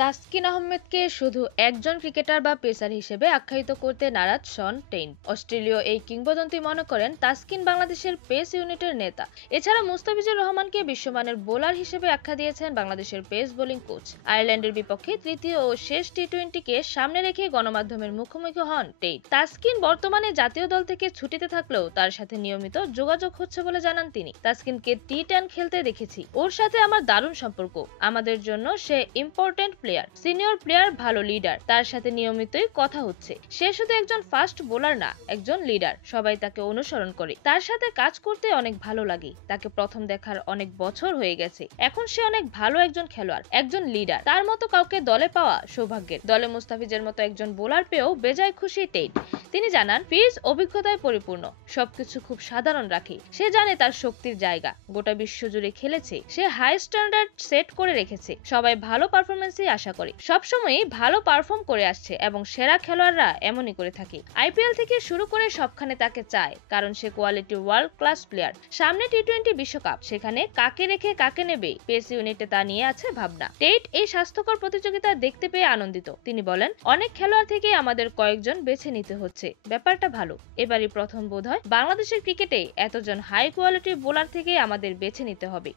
তাসকিন আহমেদকে শুধু একজন ক্রিকেটার বা পেসার হিসেবে আখ্যায়িত করতে নারাজ শন টেইন। অস্ট্রেলীয় এই কিংবদন্তি মনে করেন তাসকিন বাংলাদেশের পেস ইউনিটের নেতা। এছাড়া মুস্তাফিজুর রহমানকে বিশ্বমানের বোলার হিসেবে আখ্যা দিয়েছেন বাংলাদেশের পেস বোলিং কোচ। আয়ারল্যান্ডের বিপক্ষে তৃতীয় ও শেষ টি-20কে সামনে রেখে গণমাধ্যমের মুখোমুখি হন টেইন। তাসকিন বর্তমানে জাতীয় দল থেকে ছুটিতে থাকলেও তার সাথে নিয়মিত যোগাযোগ হচ্ছে বলে জানান তিনি। তাসকিনকে টি10 খেলতে দেখেছি, ওর সাথে আমার দারুণ সম্পর্ক। আমাদের জন্য সে ইম্পর্টেন্ট প্লেয়ার, সিনিয়র প্লেয়ার, ভালো লিডার। তার সাথে নিয়মিতই কথা হচ্ছে। সে শুধু একজন ফাস্ট বোলার না, একজন লিডার। সবাই তাকে অনুসরণ করে। তার সাথে কাজ করতে অনেক ভালো লাগে। তাকে প্রথম দেখার অনেক বছর হয়ে গেছে। এখন সে অনেক ভালো একজন খেলোয়াড়, একজন লিডার। তার মতো কাউকে দলে পাওয়া সৌভাগ্যের। দলে মুস্তাফিজের মতো একজন বোলার পেয়েও বেজায় খুশি টেইন। তিনি জানান, ফিজ অভিজ্ঞতায় পরিপূর্ণ, সবকিছু খুব সাধারণ রাখে। সে জানে তার শক্তির জায়গা। গোটা বিশ্ব জুড়ে খেলেছে, সে হাই স্ট্যান্ডার্ড সেট করে রেখেছে। সবাই ভালো পারফরমেন্সই আশা করে, সবসময়ই ভালো পারফর্ম করে আসছে এবং সেরা খেলোয়াড়রা এমনই করে থাকে। আইপিএল থেকে শুরু করে সবখানে তাকে চায়, কারণ সে কোয়ালিটি ওয়ার্ল্ড ক্লাস প্লেয়ার। সামনে টি-20 বিশ্বকাপ, সেখানে কাকে রেখে কাকে নেবে পেস ইউনিটে তা নিয়ে আছে ভাবনা। টেট এই স্বাস্থ্যকর প্রতিযোগিতা দেখতে পেয়ে আনন্দিত। তিনি বলেন, অনেক খেলোয়াড় থেকে আমাদের কয়েকজন বেছে নিতে হচ্ছে, ব্যাপারটা ভালো। এবারই প্রথম বোধহয় বাংলাদেশের ক্রিকেটে এতজন হাই কোয়ালিটি বোলার থেকে আমাদের বেছে নিতে হবে।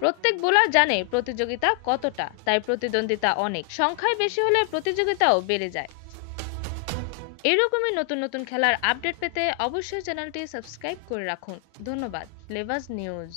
প্রত্যেক বোলার জানে প্রতিযোগিতা কতটা, তাই প্রতিদ্বন্দ্বিতা অনেক। সংখ্যায় বেশি হলে প্রতিযোগিতাও বেড়ে যায়। এরকমই নতুন নতুন খেলার আপডেট পেতে অবশ্যই চ্যানেলটি সাবস্ক্রাইব করে রাখুন। ধন্যবাদ। Flavours news.